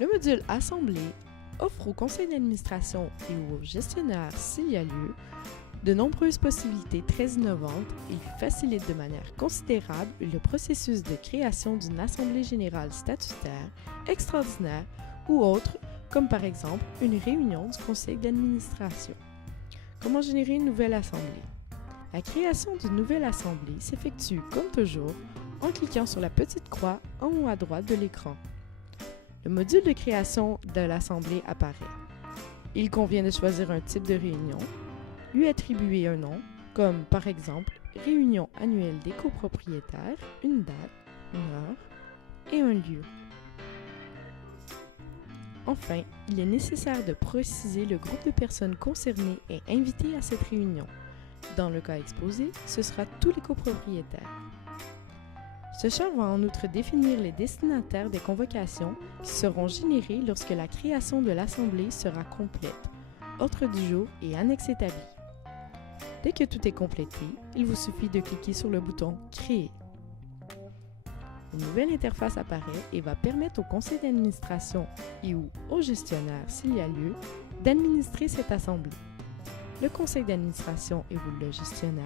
Le module Assemblée offre au conseil d'administration et au gestionnaire, s'il y a lieu, de nombreuses possibilités très innovantes et facilite de manière considérable le processus de création d'une assemblée générale statutaire, extraordinaire ou autre, comme par exemple une réunion du conseil d'administration. Comment générer une nouvelle assemblée? La création d'une nouvelle assemblée s'effectue, comme toujours, en cliquant sur la petite croix en haut à droite de l'écran. Le module de création de l'assemblée apparaît. Il convient de choisir un type de réunion, lui attribuer un nom, comme par exemple réunion annuelle des copropriétaires, une date, une heure et un lieu. Enfin, il est nécessaire de préciser le groupe de personnes concernées et invitées à cette réunion. Dans le cas exposé, ce sera tous les copropriétaires. Ce champ va en outre définir les destinataires des convocations qui seront générées lorsque la création de l'assemblée sera complète, ordre du jour et annexe établie. Dès que tout est complété, il vous suffit de cliquer sur le bouton « Créer ». Une nouvelle interface apparaît et va permettre au conseil d'administration et ou au gestionnaire, s'il y a lieu, d'administrer cette assemblée. Le conseil d'administration et ou le gestionnaire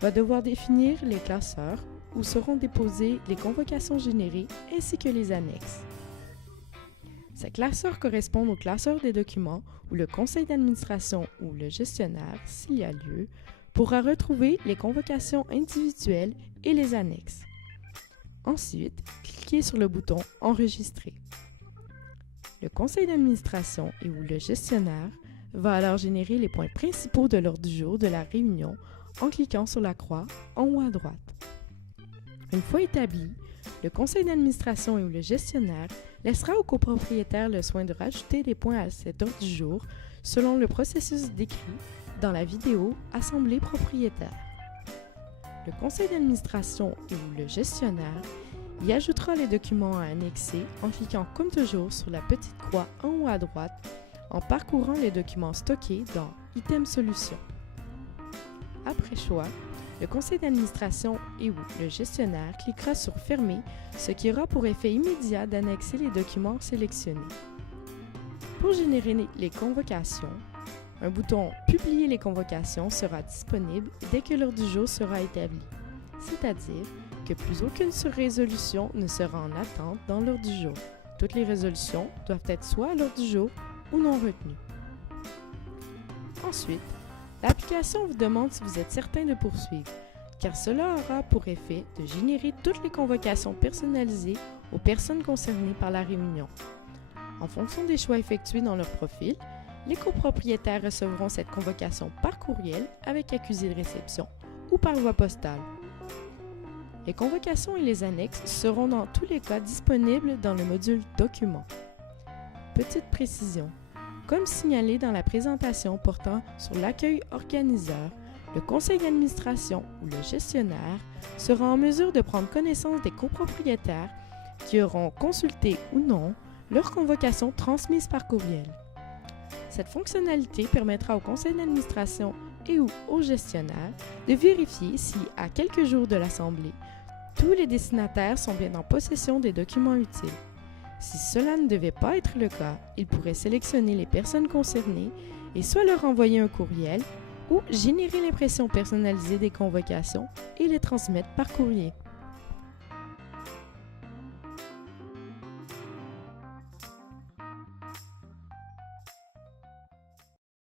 va devoir définir les classeurs où seront déposées les convocations générées ainsi que les annexes. Ces classeurs correspondent aux classeurs des documents où le conseil d'administration ou le gestionnaire, s'il y a lieu, pourra retrouver les convocations individuelles et les annexes. Ensuite, cliquez sur le bouton « Enregistrer ». Le conseil d'administration et ou le gestionnaire va alors générer les points principaux de l'ordre du jour de la réunion en cliquant sur la croix en haut à droite. Une fois établi, le conseil d'administration et ou le gestionnaire laissera au copropriétaire le soin de rajouter des points à cet ordre du jour selon le processus décrit dans la vidéo « Assemblée propriétaire ». Le conseil d'administration et ou le gestionnaire y ajoutera les documents à annexer en cliquant comme toujours sur la petite croix en haut à droite en parcourant les documents stockés dans « Item Solutions ». Après choix, le conseil d'administration et ou le gestionnaire cliquera sur « Fermer », ce qui aura pour effet immédiat d'annexer les documents sélectionnés. Pour générer les convocations, un bouton « Publier les convocations » sera disponible dès que l'ordre du jour sera établi, c'est-à-dire que plus aucune résolution ne sera en attente dans l'ordre du jour. Toutes les résolutions doivent être soit à l'ordre du jour ou non retenues. Ensuite, l'application vous demande si vous êtes certain de poursuivre, car cela aura pour effet de générer toutes les convocations personnalisées aux personnes concernées par la réunion. En fonction des choix effectués dans leur profil, les copropriétaires recevront cette convocation par courriel avec accusé de réception ou par voie postale. Les convocations et les annexes seront dans tous les cas disponibles dans le module Documents. Petite précision. Comme signalé dans la présentation portant sur l'accueil organiseur, le conseil d'administration ou le gestionnaire sera en mesure de prendre connaissance des copropriétaires qui auront consulté ou non leur convocation transmise par courriel. Cette fonctionnalité permettra au conseil d'administration et ou au gestionnaire de vérifier si, à quelques jours de l'assemblée, tous les destinataires sont bien en possession des documents utiles. Si cela ne devait pas être le cas, il pourrait sélectionner les personnes concernées et soit leur envoyer un courriel ou générer l'impression personnalisée des convocations et les transmettre par courrier.